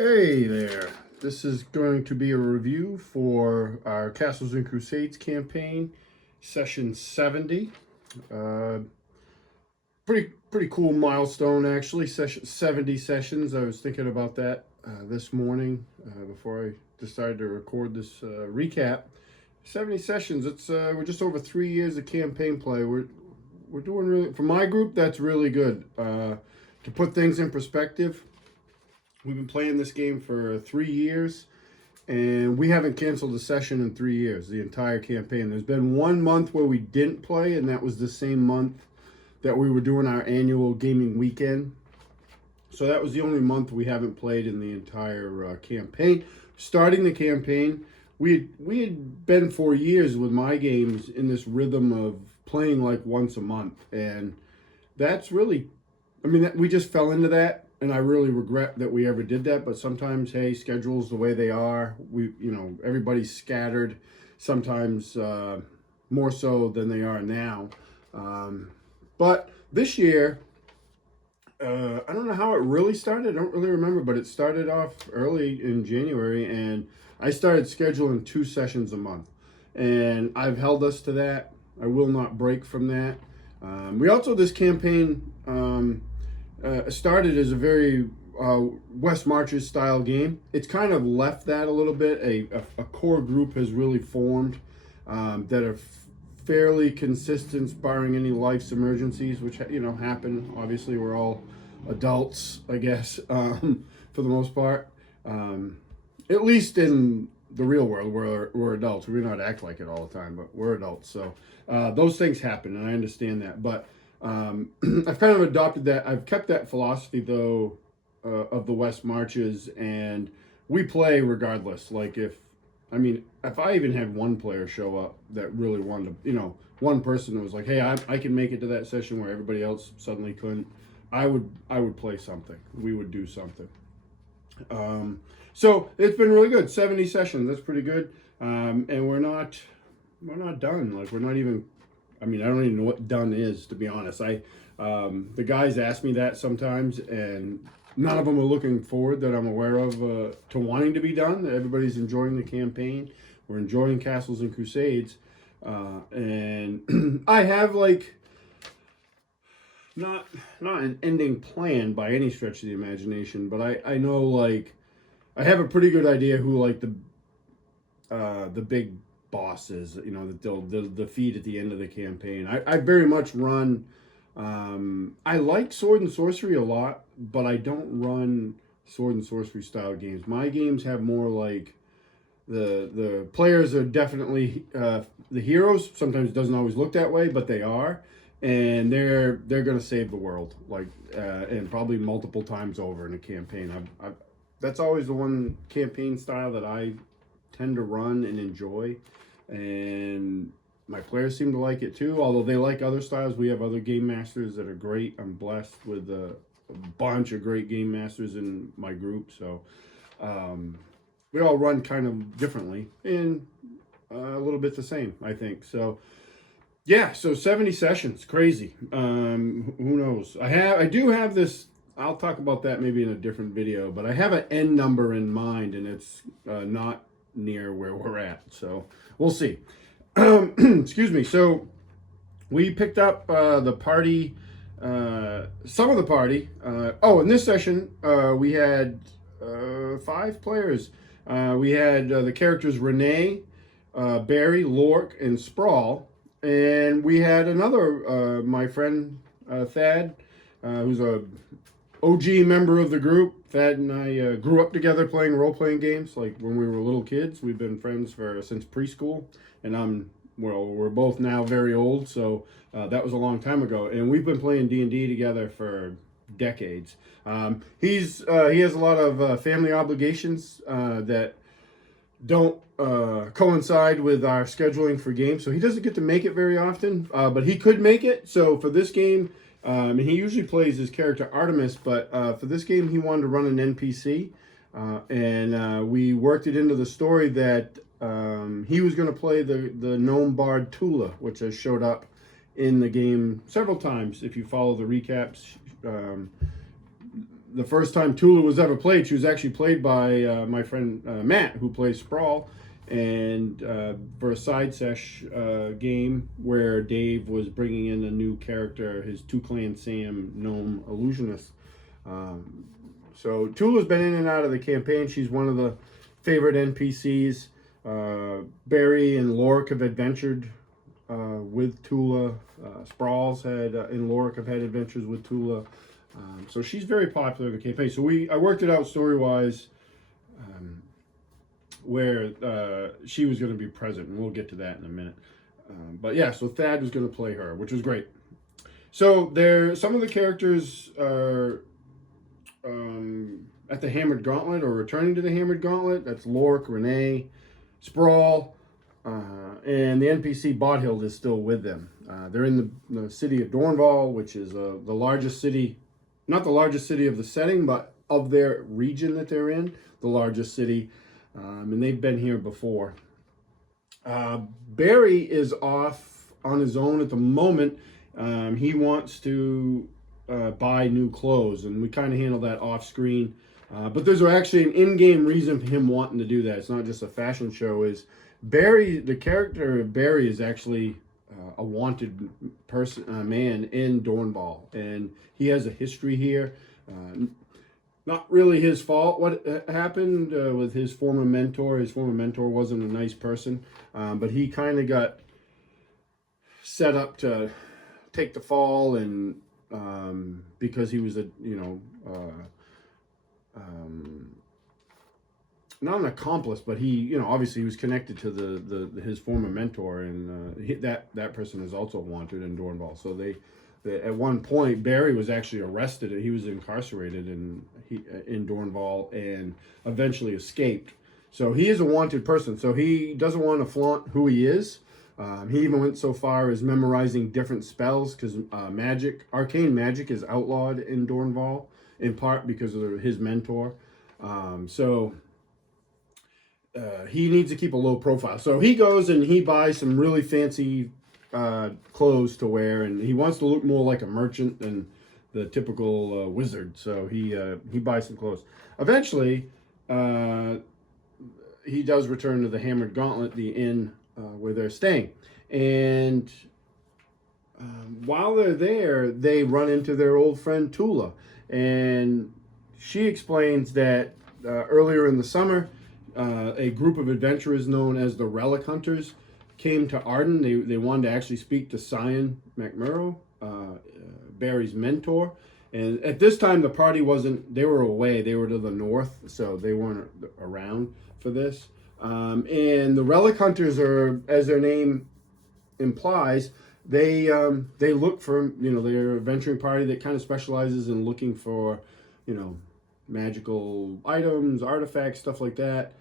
Hey there. This is going to be a review for our Castles and Crusades campaign, session 70. Uh, pretty cool milestone actually. Session 70 sessions. I was thinking about that this morning before I decided to record this recap. 70 sessions. It's we're just over 3 years of campaign play. We're doing really for my group. That's really good. To put things in perspective, we've been playing this game for 3 years, and we haven't canceled a session in 3 years, the entire campaign. There's been 1 month where we didn't play, and that was the same month that we were doing our annual gaming weekend. So that was the only month we haven't played in the entire campaign. Starting the campaign, we had been for years with my games in this rhythm of playing like once a month, and that's really, I mean, we just fell into that, and I really regret that we ever did that. But sometimes, hey, schedules the way they are. Everybody's scattered. Sometimes more so than they are now. But this year, I don't know how it really started. I don't really remember, but it started off early in January, and I started scheduling 2 sessions a month, and I've held us to that. I will not break from that. We also, this campaign started as a very West Marches style game. It's kind of left that a little bit. A core group has really formed that are fairly consistent, barring any life's emergencies, which happen. Obviously, we're all adults, I guess, for the most part. At least in the real world, we're adults. We may not act like it all the time, but we're adults. So those things happen, and I understand that. But I've kind of adopted that. I've kept that philosophy, though, of the West Marches, and we play regardless. Like if I even had one player show up that really wanted to, one person that was like, hey, I can make it to that session where everybody else suddenly couldn't, I would play something. We would do something. So it's been really good. 70 sessions. That's pretty good. And we're not done. Like, we're not even, I mean, I don't even know what done is, to be honest. The guys ask me that sometimes, and none of them are looking forward that I'm aware of to wanting to be done. Everybody's enjoying the campaign. We're enjoying Castles and Crusades, and I have like not an ending plan by any stretch of the imagination, but I know, like, I have a pretty good idea who, like, the big bosses, that they'll defeat at the end of the campaign. I very much run. I like sword and sorcery a lot, but I don't run sword and sorcery style games. My games have more like the players are definitely the heroes. Sometimes it doesn't always look that way, but they are, and they're gonna save the world, like, and probably multiple times over in a campaign. That's always the one campaign style that I tend to run and enjoy, and my players seem to like it too. Although they like other styles, we have other game masters that are great. I'm blessed with a bunch of great game masters in my group, so we all run kind of differently and a little bit the same, I think. So yeah, so 70 sessions, crazy. Who knows? I do have this. I'll talk about that maybe in a different video, but I have an end number in mind, and it's not near where we're at. So we'll see. Excuse me. So we picked up the party, some of the party. In this session, we had 5 players. We had the characters Renee, Barry, Lork, and Sprawl. And we had another, my friend Thad, who's a OG member of the group. Thad and I grew up together playing role-playing games, like when we were little kids. We've been friends since preschool, and we're both now very old, so that was a long time ago. And we've been playing D&D together for decades. He has a lot of family obligations that don't coincide with our scheduling for games, so he doesn't get to make it very often, but he could make it. So for this game, and he usually plays his character Artemis, but for this game he wanted to run an NPC, and we worked it into the story that he was going to play the gnome bard Tula, which has showed up in the game several times. If you follow the recaps, the first time Tula was ever played, she was actually played by my friend Matt, who plays Sprawl, and for a side sesh game where Dave was bringing in a new character, his Two Clan Sam gnome illusionist. So Tula's been in and out of the campaign. She's one of the favorite NPCs. Barry and Lorik have adventured with Tula. Sprawls had and Lorik have had adventures with Tula. So she's very popular in the campaign. So I worked it out story-wise where she was going to be present, and we'll get to that in a minute. But yeah, so Thad was going to play her, which was great. So some of the characters are at the Hammered Gauntlet or returning to the Hammered Gauntlet. That's Lorik, Renee, Sprawl, and the NPC Bothild is still with them. They're in the city of Dornval, which is the largest city, not the largest city of the setting, but of their region that they're in, the largest city. And they've been here before. Barry is off on his own at the moment. He wants to buy new clothes, and we kind of handle that off screen. But there's actually an in-game reason for him wanting to do that. It's not just a fashion show. Is Barry, the character of Barry, is actually a wanted man in Dornval, and he has a history here. Not really his fault what happened with his former mentor. His former mentor wasn't a nice person, but he kind of got set up to take the fall, and because he was not an accomplice, but he, obviously he was connected to his former mentor, and that person is also wanted in Dornval. So at one point, Barry was actually arrested. He was incarcerated in Dornval and eventually escaped. So he is a wanted person. So he doesn't want to flaunt who he is. He even went so far as memorizing different spells because arcane magic is outlawed in Dornval, in part because of his mentor. He needs to keep a low profile. So he goes and he buys some really fancy clothes to wear, and he wants to look more like a merchant than the typical wizard. So he buys some clothes. Eventually, he does return to the Hammered Gauntlet, the inn where they're staying, and while they're there, they run into their old friend Tula, and she explains that earlier in the summer, a group of adventurers known as the Relic Hunters came to Arden. They wanted to actually speak to Cyan McMurrow, Barry's mentor. And at this time, the party they were away. They were to the north, so they weren't around for this. And the Relic Hunters are, as their name implies, they look for, they're a venturing party that kind of specializes in looking for, magical items, artifacts, stuff like that.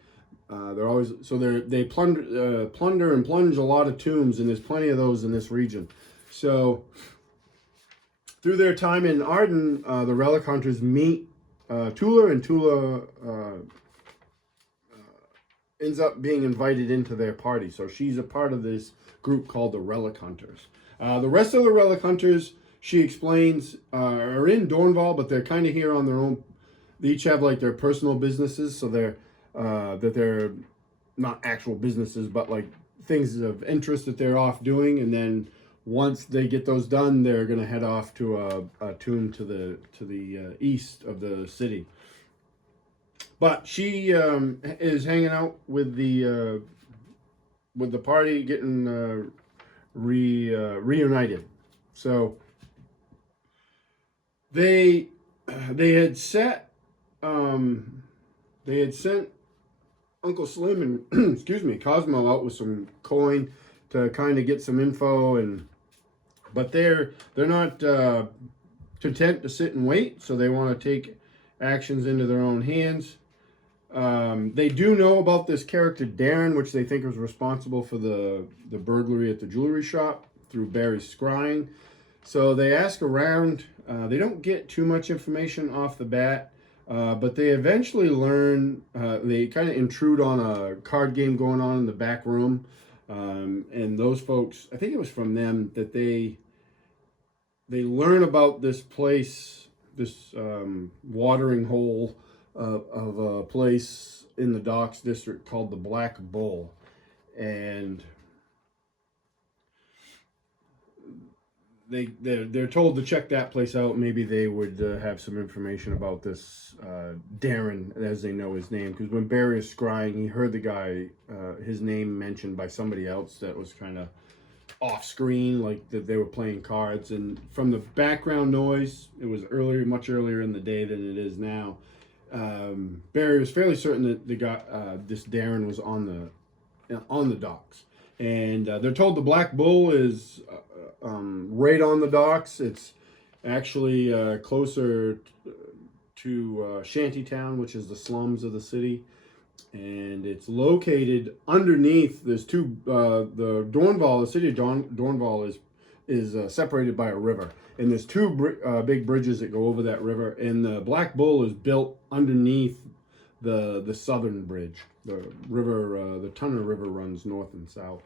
They plunder and plunge a lot of tombs, and there's plenty of those in this region. So through their time in Arden, the Relic Hunters meet Tula, and Tula ends up being invited into their party. So she's a part of this group called the Relic Hunters. The rest of the Relic Hunters, she explains, are in Dornval, but they're kind of here on their own. They each have like their personal businesses, so they're not actual businesses, but like things of interest that they're off doing. And then once they get those done, they're going to head off to a tomb to the east of the city. But she is hanging out with the party, getting reunited. So they had sent Uncle Slim and Cosmo out with some coin to kind of get some info, but they're not content to sit and wait, so they want to take actions into their own hands. They do know about this character Darren, which they think was responsible for the burglary at the jewelry shop through Barry's scrying. So they ask around. They don't get too much information off the bat, but they eventually learn. They kind of intrude on a card game going on in the back room, and those folks, I think it was from them that they learn about this place this watering hole of a place in the docks district called the Black Bull, and they're told to check that place out. Maybe they would have some information about this Darren, as they know his name, because when Barry is scrying, he heard the guy his name mentioned by somebody else that was kind of off screen, like that they were playing cards, and from the background noise, it was earlier, much earlier in the day than it is now. Barry was fairly certain that the guy, this Darren, was on the docks, and they're told the Black Bull is right on the docks. It's actually closer to Shantytown, which is the slums of the city, and it's located underneath. There's two. The Dornval, the city of Dornval, is separated by a river, and there's two big bridges that go over that river. And the Black Bull is built underneath the southern bridge. The river, the Tunner River, runs north and south.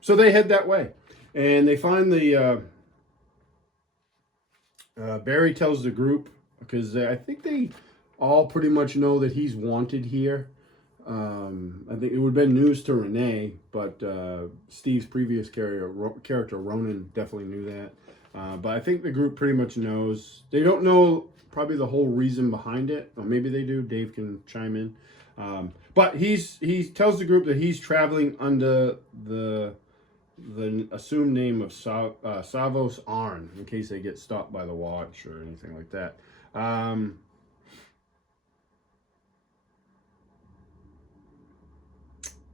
So they head that way, and they find the. Barry tells the group, because I think they all pretty much know that he's wanted here. I think it would have been news to Renee, but Steve's previous character Ronan definitely knew that. But I think the group pretty much knows. They don't know probably the whole reason behind it, or maybe they do. Dave can chime in. But he tells the group that he's traveling under the assumed name of Savos Arn, in case they get stopped by the watch or anything like that.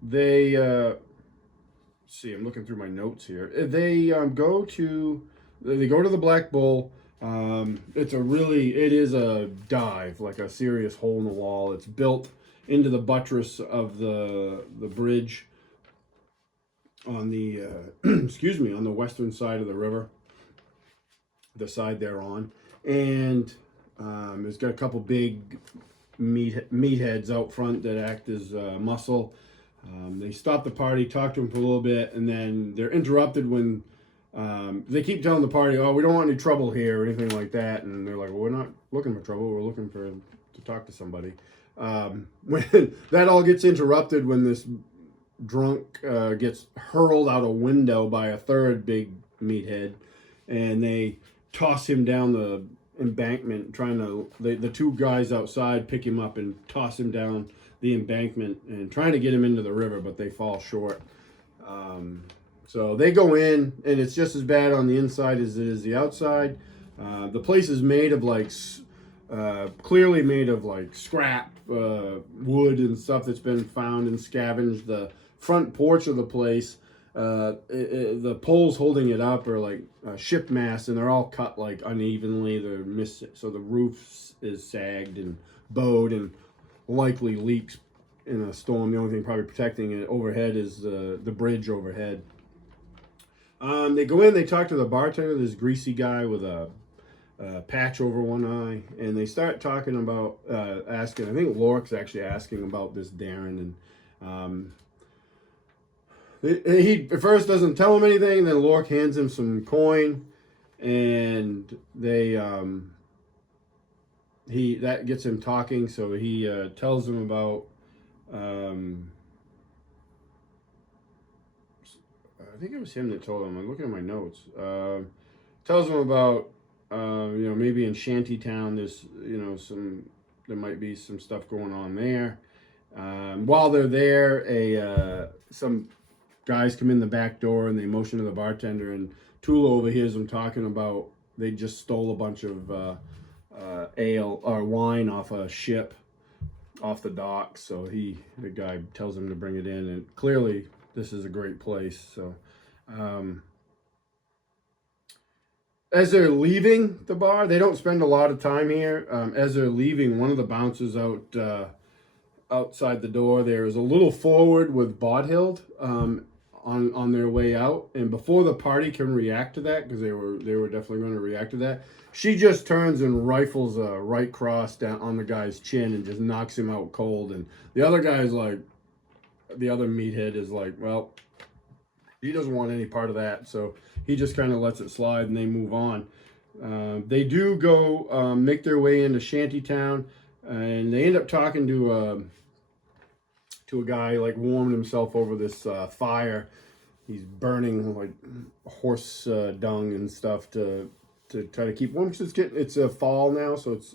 They see, I'm looking through my notes here. They go to the Black Bull. It is a dive, like a serious hole in the wall. It's built into the buttress of the bridge on the excuse me, on the western side of the river, the side they're on, and it's got a couple big meatheads out front that act as muscle. They stop the party, talk to them for a little bit, and then they're interrupted when they keep telling the party, "Oh, we don't want any trouble here," or anything like that, and they're like, "Well, we're not looking for trouble. We're looking to talk to somebody." When that all gets interrupted, when this drunk gets hurled out a window by a third big meathead, and they toss him down the embankment, the two guys outside pick him up and toss him down the embankment and trying to get him into the river, but they fall short. So they go in, and it's just as bad on the inside as it is the outside. The place is made of clearly made of scrap wood and stuff that's been found and scavenged. The front porch of the place, the poles holding it up are like ship masts, and they're all cut unevenly. They're so the roof is sagged and bowed and likely leaks in a storm. The only thing probably protecting it overhead is the bridge overhead. They go in, they talk to the bartender, this greasy guy with a patch over one eye, and they start talking about asking. I think Lork's actually asking about this Darren, and he at first doesn't tell him anything. Then Lork hands him some coin, and that gets him talking. So he tells him about. I think it was him that told him. I'm looking at my notes. Tells him about maybe in Shantytown there's there might be some stuff going on there. While they're there, some guys come in the back door and they motion to the bartender, and Tula overhears them talking about they just stole a bunch of ale or wine off a ship off the dock. So the guy tells him to bring it in, and clearly this is a great place. So as they're leaving the bar, they don't spend a lot of time here. As they're leaving, one of the bouncers outside the door there is a little forward with Bodhild on their way out, and before the party can react to that, because they were definitely going to react to that, she just turns and rifles a right cross down on the guy's chin and just knocks him out cold. And the other guy's the other meathead is like, well, he doesn't want any part of that, so he just kind of lets it slide and they move on. They do go make their way into Shantytown, and they end up talking to a guy like warming himself over this fire. He's burning like horse dung and stuff to try to keep warm because it's a fall now, so it's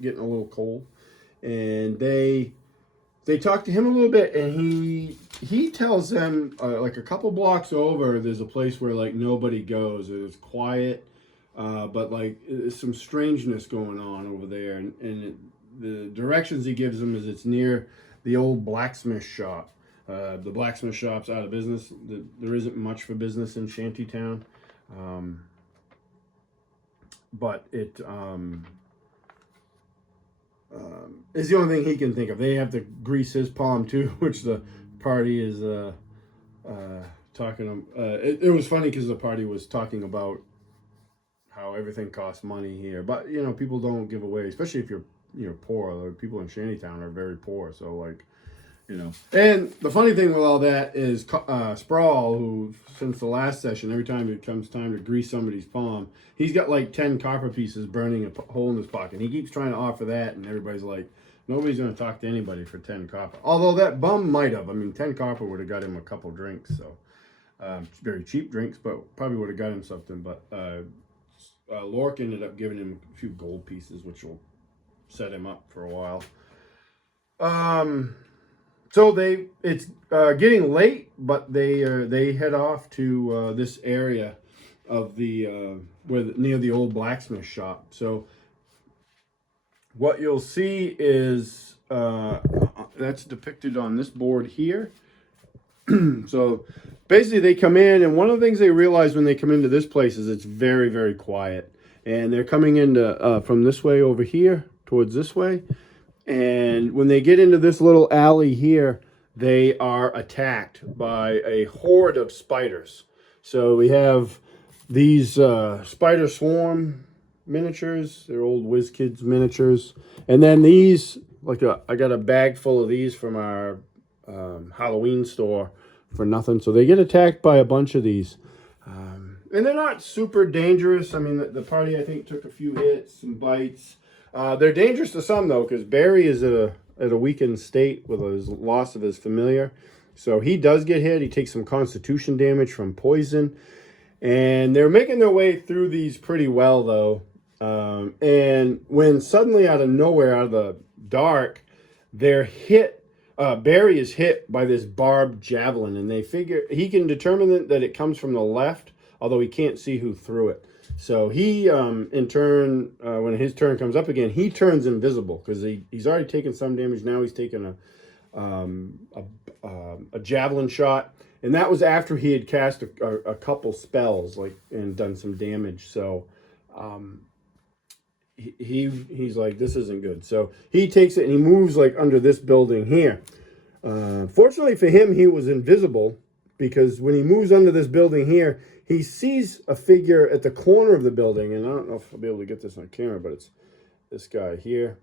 getting a little cold. And they talk to him a little bit, and he tells them like a couple blocks over, there's a place where like nobody goes. It's quiet, but like there's some strangeness going on over there, the directions he gives them is it's near the old blacksmith shop. The blacksmith shop's out of business. There isn't much for business in Shantytown, but it is the only thing he can think of. They have to grease his palm too, which the party is talking. It was funny because the party was talking about how everything costs money here, but you know, people don't give away, especially if you're poor. Like, people in Shantytown are very poor, so like, you know. And the funny thing with all that is Sprawl, who since the last session, every time it comes time to grease somebody's palm, he's got like 10 copper pieces burning a hole in his pocket. He keeps trying to offer that, and everybody's like, nobody's going to talk to anybody for 10 copper. Although that bum might have. I mean, 10 copper would have got him a couple drinks, so very cheap drinks, but probably would have got him something. But Lork ended up giving him a few gold pieces, which will set him up for a while. So it's getting late, but they head off to this area of the near the old blacksmith shop. So what you'll see is that's depicted on this board here. So basically they come in, and one of the things they realize when they come into this place is it's very, very quiet. And they're coming into from this way over here towards this way. And when they get into this little alley here, they are attacked by a horde of spiders. So we have these spider swarm miniatures. They're old WizKids miniatures. And then these, I got a bag full of these from our Halloween store for nothing. So they get attacked by a bunch of these. And they're not super dangerous. I mean, the party, I think, took a few hits, some bites. They're dangerous to some, though, because Barry is at a weakened state with his loss of his familiar. So he does get hit. He takes some constitution damage from poison. And they're making their way through these pretty well, though. And when suddenly out of nowhere, out of the dark, they're hit. Barry is hit by this barbed javelin. And they figure he can determine that it comes from the left, although he can't see who threw it. So he, in turn, when his turn comes up again, he turns invisible because he's already taken some damage. Now he's taken a javelin shot, and that was after he had cast a couple spells and done some damage. So he's like, this isn't good. So he takes it and he moves like under this building here. Fortunately for him, he was invisible because when he moves under this building here, he sees a figure at the corner of the building, and I don't know if I'll be able to get this on camera, but it's this guy here.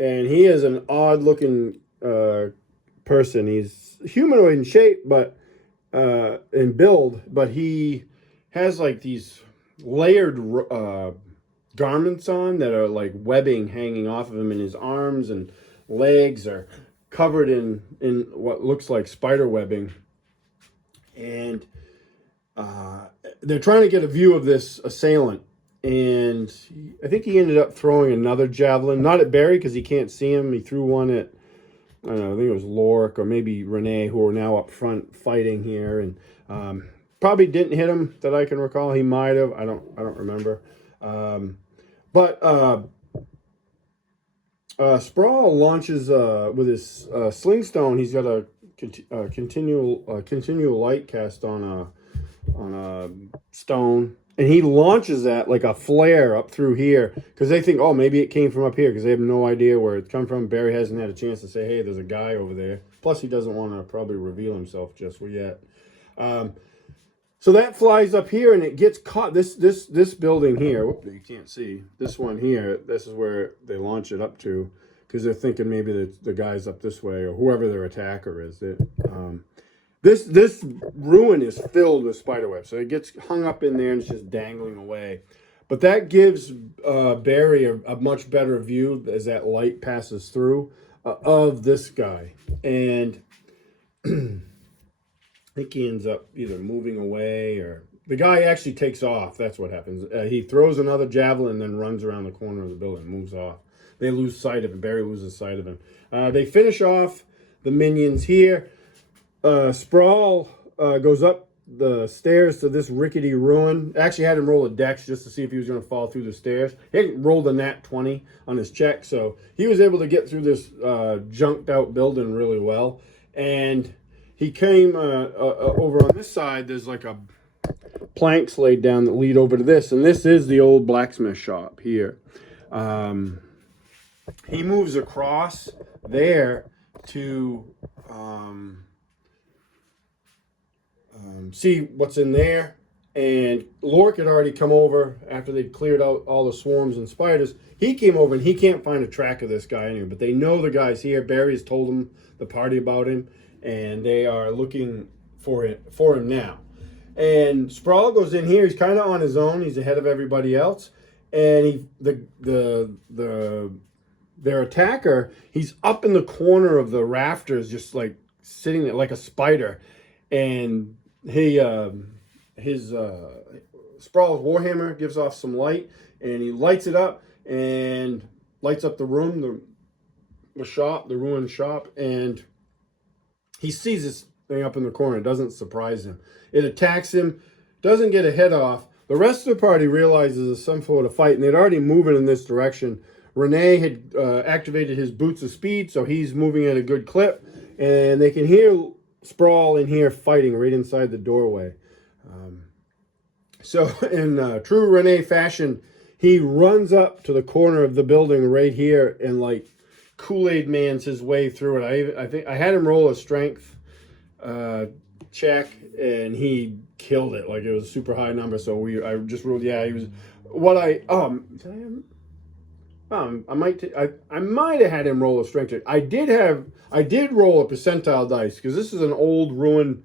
And he is an odd-looking person. He's humanoid in shape, but in build, but he has like these layered garments on that are like webbing hanging off of him, and his arms and legs are covered in what looks like spider webbing. And they're trying to get a view of this assailant, and I think he ended up throwing another javelin, not at Barry because he can't see him. He threw one at, I don't know, I think it was Lorik or maybe Renee, who are now up front fighting here, and probably didn't hit him that I can recall. He might have. I don't remember. But Sprawl launches with his slingstone. He's got a continual light cast on a stone, and he launches that like a flare up through here because they think, oh, maybe it came from up here because they have no idea where it come from. Barry hasn't had a chance to say, hey, there's a guy over there. Plus, he doesn't want to probably reveal himself just yet. So that flies up here, and it gets caught. This building here, whoop, you can't see. This one here, this is where they launch it up to because they're thinking maybe the guy's up this way or whoever their attacker is. This ruin is filled with spiderwebs, so it gets hung up in there and it's just dangling away. But that gives Barry a much better view as that light passes through of this guy. And I think he ends up either moving away or the guy actually takes off. That's what happens. He throws another javelin and then runs around the corner of the building, moves off. They lose sight of him. Barry loses sight of him. They finish off the minions here. Sprawl goes up the stairs to this rickety ruin. Actually had him roll a dex just to see if he was going to fall through the stairs. He rolled a nat 20 on his check, so he was able to get through this junked out building really well. And he came over on this side. There's like a planks laid down that lead over to this, and this is the old blacksmith shop here. He moves across there to see what's in there, and Lork had already come over after they'd cleared out all the swarms and spiders. He came over and he can't find a track of this guy anyway, but they know the guy's here. Barry's told them, the party, about him, and they are looking for him now. And Sprawl goes in here. He's kind of on his own. He's ahead of everybody else, and their attacker, he's up in the corner of the rafters, just like sitting there like a spider, and his Sprawl's warhammer gives off some light, and he lights it up and lights up the room, the shop, the ruined shop, and he sees this thing up in the corner. It doesn't surprise him. It attacks him, doesn't get a head off. The rest of the party realizes there's some sort of fight, and they'd already moving in this direction. Renee had activated his boots of speed, so he's moving at a good clip, and they can hear Sprawl in here fighting right inside the doorway. So in true Renee fashion, he runs up to the corner of the building right here and like Kool-Aid Man's his way through it. I think I had him roll a strength check, and he killed it. Like, it was a super high number. So I just ruled, yeah, he was what I might have had him roll a strength check. I did roll a percentile dice because this is an old ruined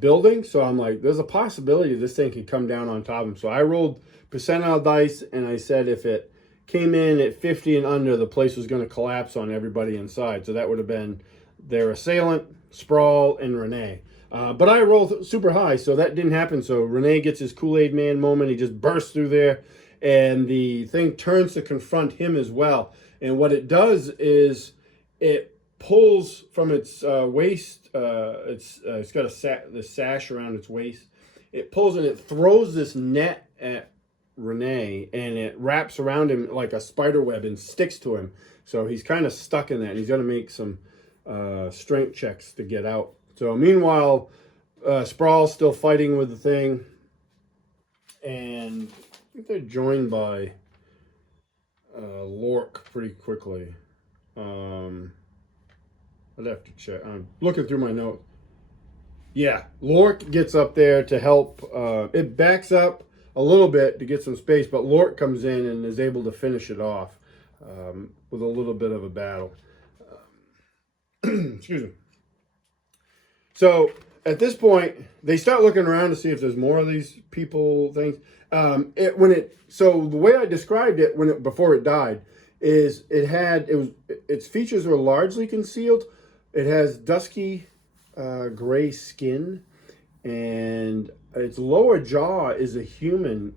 building. So I'm like, there's a possibility this thing could come down on top of him. So I rolled percentile dice, and I said if it came in at 50 and under, the place was going to collapse on everybody inside. So that would have been their assailant, Sprawl, and Renee. But I rolled super high, so that didn't happen. So Renee gets his Kool-Aid Man moment. He just bursts through there, and the thing turns to confront him as well. And what it does is it pulls from its waist. It's got this sash around its waist. It pulls and it throws this net at Renee, and it wraps around him like a spider web and sticks to him. So he's kind of stuck in that, and he's going to make some strength checks to get out. So meanwhile, Sprawl's still fighting with the thing, and I think they're joined by Lork pretty quickly. I'd have to check. I'm looking through my notes. Yeah, Lork gets up there to help. It backs up a little bit to get some space, but Lork comes in and is able to finish it off with a little bit of a battle. Excuse me. So at this point, they start looking around to see if there's more of these people things. So the way I described it before it died is its features were largely concealed. It has dusky gray skin, and its lower jaw is human,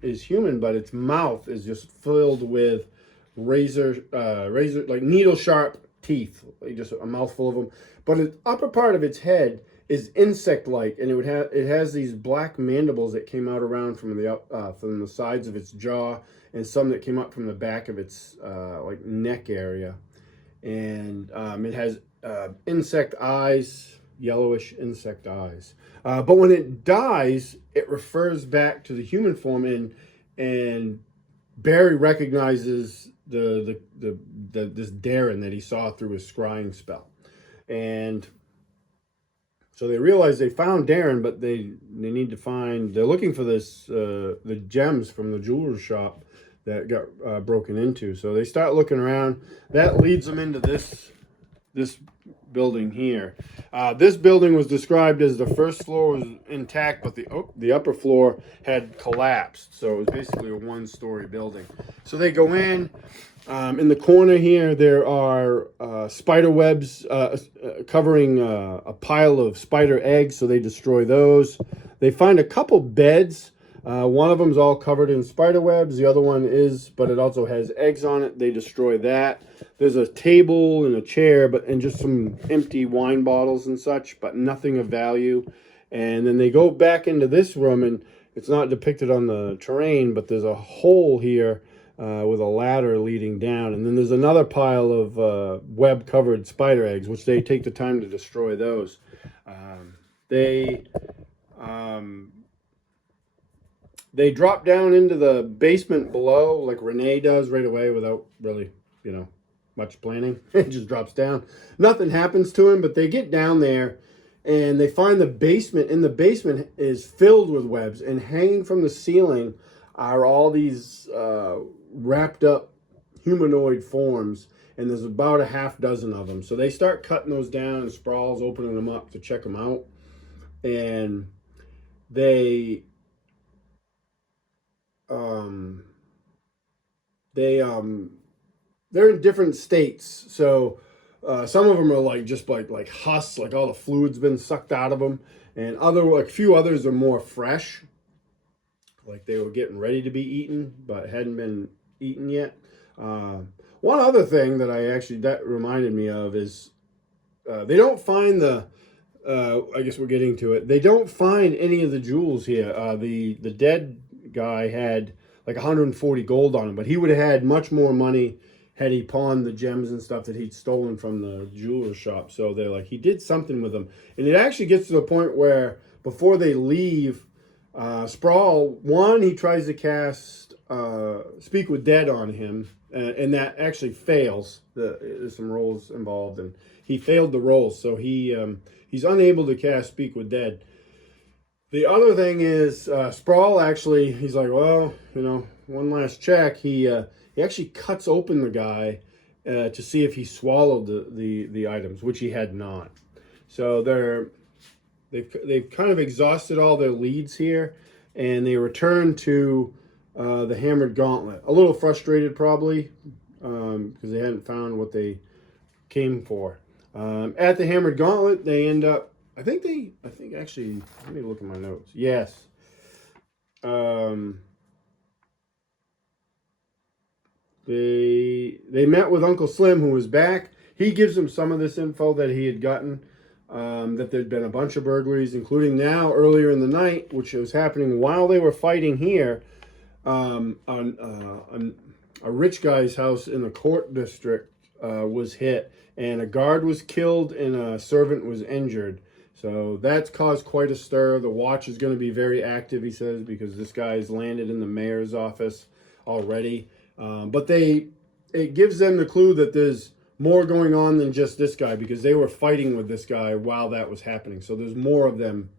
but its mouth is just filled with razor like needle sharp teeth, like just a mouthful of them. But the upper part of its head is insect-like, and it has these black mandibles that came out around from the sides of its jaw, and some that came up from the back of its like neck area, and it has insect eyes, yellowish insect eyes. But when it dies, it refers back to the human form, and Barry recognizes this Darren that he saw through his scrying spell, and so they realize they found Darren, but they need to find. They're looking for the gems from the jeweler's shop that got broken into. So they start looking around. That leads them into this building here. This building was described as the first floor was intact, but the upper floor had collapsed. So it was basically a one-story building. So they go in. In the corner here, there are spider webs covering a pile of spider eggs, so they destroy those. They find a couple beds. One of them is all covered in spider webs. The other one is, but it also has eggs on it. They destroy that. There's a table and a chair, and just some empty wine bottles and such, but nothing of value. And then they go back into this room, and it's not depicted on the terrain, but there's a hole here with a ladder leading down. And then there's another pile of web-covered spider eggs, which they take the time to destroy those. They drop down into the basement below, like Renee does right away without really, much planning. It just drops down. Nothing happens to him, but they get down there and they find the basement. And the basement is filled with webs, and hanging from the ceiling are all these wrapped up humanoid forms, and there's about a half dozen of them. So they start cutting those down, and Sprawl's opening them up to check them out. And they're in different states. So some of them are like just like husks, like all the fluid's been sucked out of them, and a few others are more fresh, like they were getting ready to be eaten but hadn't been eaten yet. One other thing that reminded me of is they don't find I guess we're getting to it. They don't find any of the jewels here. The dead guy had like 140 gold on him, but he would have had much more money had he pawned the gems and stuff that he'd stolen from the jeweler shop. So they're like, he did something with them. And it actually gets to the point where before they leave, Sprawl, he tries to cast Speak with Dead on him, and that actually fails. There's some rolls involved, and he failed the rolls, so he's unable to cast Speak with Dead. The other thing is, Sprawl actually, he's like, well, one last check. He actually cuts open the guy to see if he swallowed the items, which he had not. So they've kind of exhausted all their leads here, and they return to the Hammered Gauntlet. A little frustrated probably because they hadn't found what they came for. At the Hammered Gauntlet, they end up. I think actually. Let me look at my notes. Yes. They met with Uncle Slim, who was back. He gives them some of this info that he had gotten, that there'd been a bunch of burglaries, including now earlier in the night, which was happening while they were fighting here, on a rich guy's house in the court district was hit, and a guard was killed and a servant was injured. So that's caused quite a stir. The watch is going to be very active, he says, because this guy's landed in the mayor's office already. But it gives them the clue that there's more going on than just this guy, because they were fighting with this guy while that was happening. So there's more of them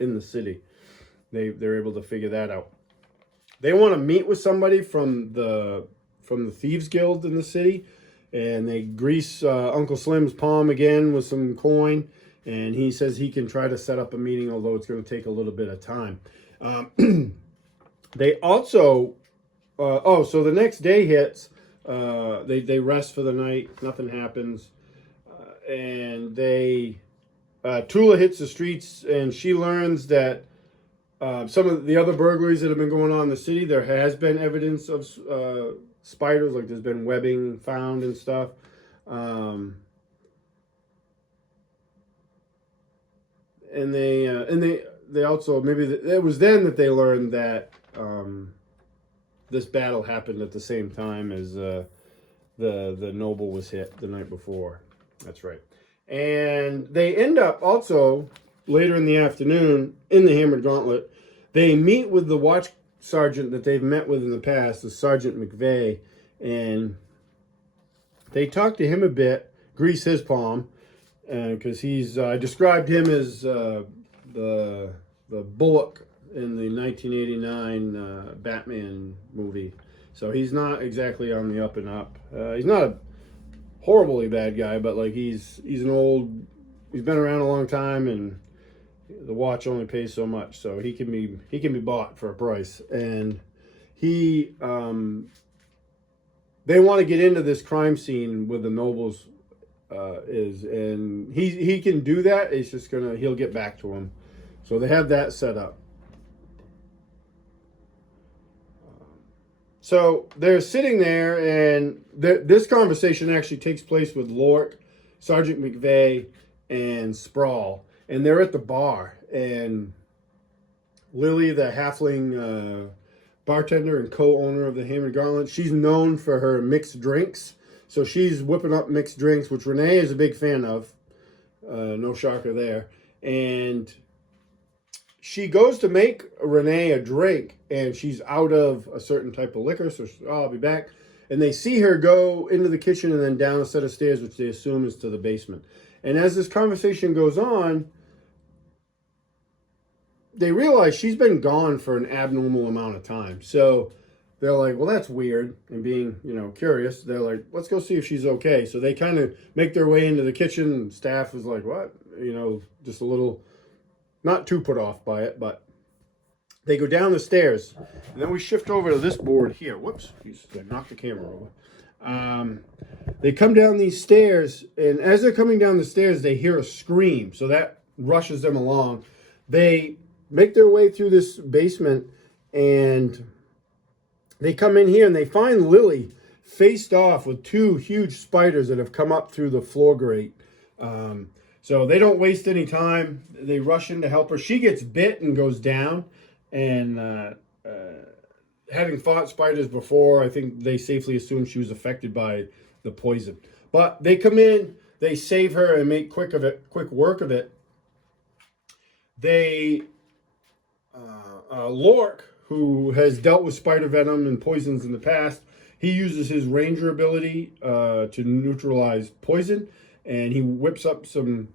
in the city. They're able to figure that out. They want to meet with somebody from the Thieves Guild in the city, and they grease Uncle Slim's palm again with some coin, and he says he can try to set up a meeting, although it's going to take a little bit of time. They also, so the next day hits, they rest for the night, nothing happens, and Tula hits the streets, and she learns that some of the other burglaries that have been going on in the city, there has been evidence of spiders, like there's been webbing found and stuff. And they also, it was then that they learned that this battle happened at the same time as the noble was hit the night before. That's right. And they end up also later in the afternoon in the Hammered Gauntlet. They meet with the watch sergeant that they've met with in the past, the Sergeant McVeigh, and they talk to him a bit, grease his palm, because I described him as the Bullock in the 1989 Batman movie. So he's not exactly on the up and up. He's not a horribly bad guy, but like he's he's been around a long time, and the watch only pays so much, so he can be bought for a price. And he they want to get into this crime scene where the nobles is, and he can do that. It's just he'll get back to him. So they have that set up. So they're sitting there, and this conversation actually takes place with Lork, Sergeant McVeigh, and Sprawl, and they're at the bar. And Lily, the halfling bartender and co-owner of the Hammered Gauntlet, she's known for her mixed drinks. So she's whipping up mixed drinks, which Renee is a big fan of. No shocker there. And she goes to make Renee a drink, and she's out of a certain type of liquor, so I'll be back. And they see her go into the kitchen and then down a set of stairs, which they assume is to the basement. And as this conversation goes on, they realize she's been gone for an abnormal amount of time. So they're like, well, that's weird. And being, curious, they're like, let's go see if she's okay. So they kind of make their way into the kitchen, and staff is like, what? Just a little, not too put off by it, but they go down the stairs. And then we shift over to this board here. Whoops, I knocked the camera over. They come down these stairs, and as they're coming down the stairs, they hear a scream. So that rushes them along. They make their way through this basement, and they come in here, and they find Lily faced off with two huge spiders that have come up through the floor grate. So they don't waste any time. They rush in to help her. She gets bit and goes down, and having fought spiders before, I think they safely assume she was affected by the poison. But they come in, they save her, and make quick work of it. They Lork, who has dealt with spider venom and poisons in the past, he uses his ranger ability to neutralize poison, and he whips up some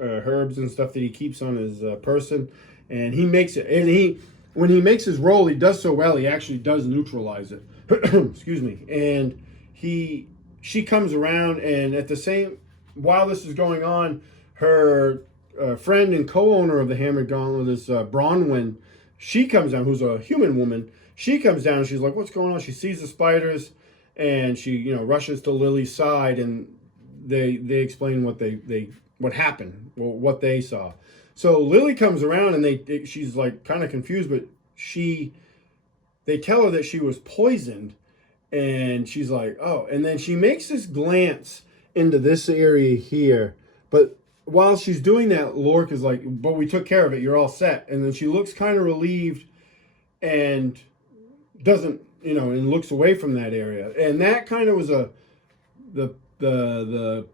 herbs and stuff that he keeps on his person, and he makes it. And when he makes his roll, he does so well, he actually does neutralize it. Excuse me. And she comes around, and while this is going on, her friend and co-owner of the Hammered Gauntlet is Bronwyn. She comes down, who's a human woman. She comes down, and she's like, what's going on? She sees the spiders, and she rushes to Lily's side, and they explain what happened, what they saw. So Lily comes around, and she's like kind of confused, but they tell her that she was poisoned, and she's like, oh. And then she makes this glance into this area here, but while she's doing that, Lork is like, but we took care of it, you're all set. And then she looks kind of relieved and doesn't, and looks away from that area. And that kind of was the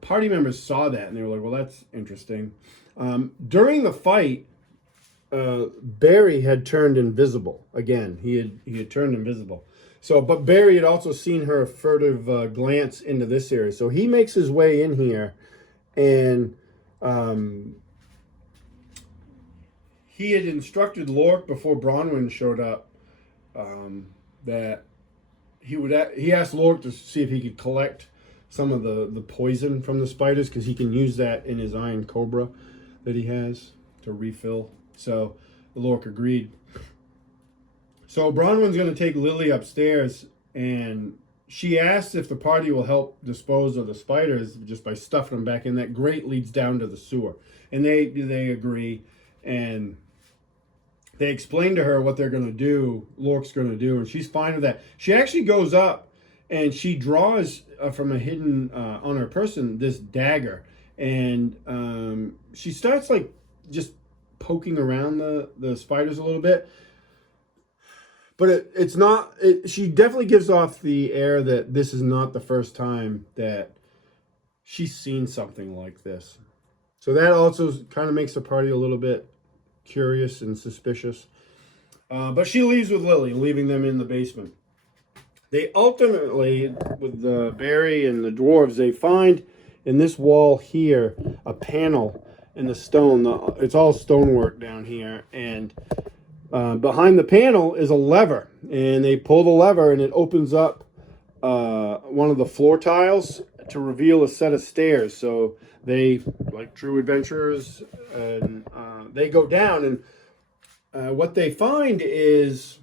party members saw that, and they were like, well, that's interesting. During the fight, Barry had turned invisible again. He had turned invisible. So, but Barry had also seen her furtive glance into this area. So he makes his way in here, and he had instructed Lork before Bronwyn showed up that he asked Lork to see if he could collect some of the poison from the spiders, because he can use that in his Iron Cobra that he has to refill. So Lork agreed. So Bronwyn's going to take Lily upstairs, and she asks if the party will help dispose of the spiders just by stuffing them back in. That grate leads down to the sewer. And they agree, and they explain to her what they're going to do, Lork's going to do, and she's fine with that. She actually goes up, and she draws from a hidden on her person this dagger, and she starts like just poking around the spiders a little bit. But it's not, she definitely gives off the air that this is not the first time that she's seen something like this. So that also kind of makes the party a little bit curious and suspicious. But she leaves with Lily, leaving them in the basement. They ultimately, with Barry and the dwarves, they find in this wall here a panel in the stone. It's all stonework down here, and behind the panel is a lever, and they pull the lever, and it opens up one of the floor tiles to reveal a set of stairs. So they, like true adventurers, and they go down, and what they find is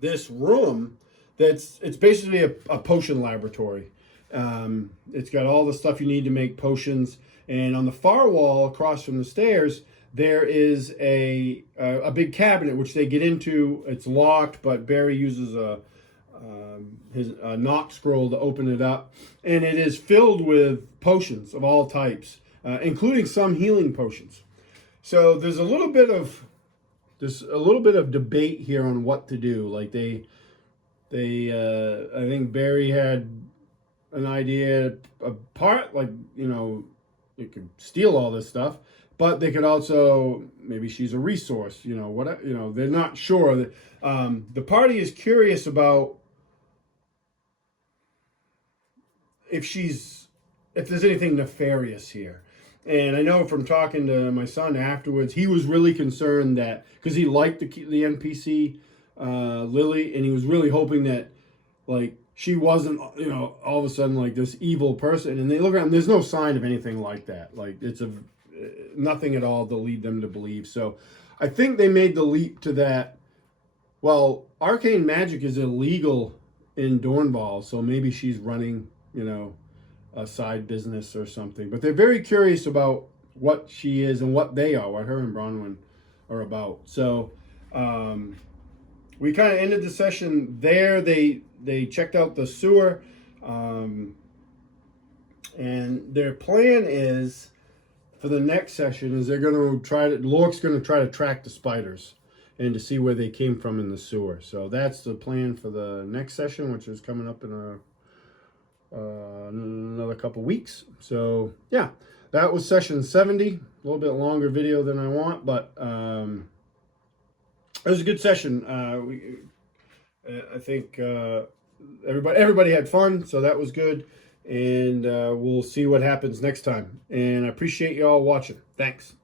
this room it's basically a potion laboratory. It's got all the stuff you need to make potions, and on the far wall across from the stairs there is a big cabinet which they get into. It's locked, but Barry uses his knock scroll to open it up, and it is filled with potions of all types, including some healing potions. So there's a little bit of debate here on what to do. Like they I think Barry had an idea, a part, like, you know, you could steal all this stuff, but they could also, maybe she's a resource, you know, what, you know, they're not sure. That the party is curious about if there's anything nefarious here. And I know from talking to my son afterwards, he was really concerned that, because he liked the NPC Lily, and he was really hoping that, like, she wasn't, you know, all of a sudden like this evil person. And they look around, there's no sign of anything like that. Like, it's nothing at all to lead them to believe. So I think they made the leap to that. Well, arcane magic is illegal in Dornval, so maybe she's running, you know, a side business or something. But they're very curious about what she is and what they are, what her and Bronwyn are about. So we kind of ended the session there. They checked out the sewer, and their plan is for the next session is they're going to Lork's going to try to track the spiders and to see where they came from in the sewer. So that's the plan for the next session, which is coming up in another couple weeks. So yeah, that was session 70. A little bit longer video than I want, but it was a good session. I think everybody had fun, so that was good. And we'll see what happens next time. And I appreciate you all watching. Thanks.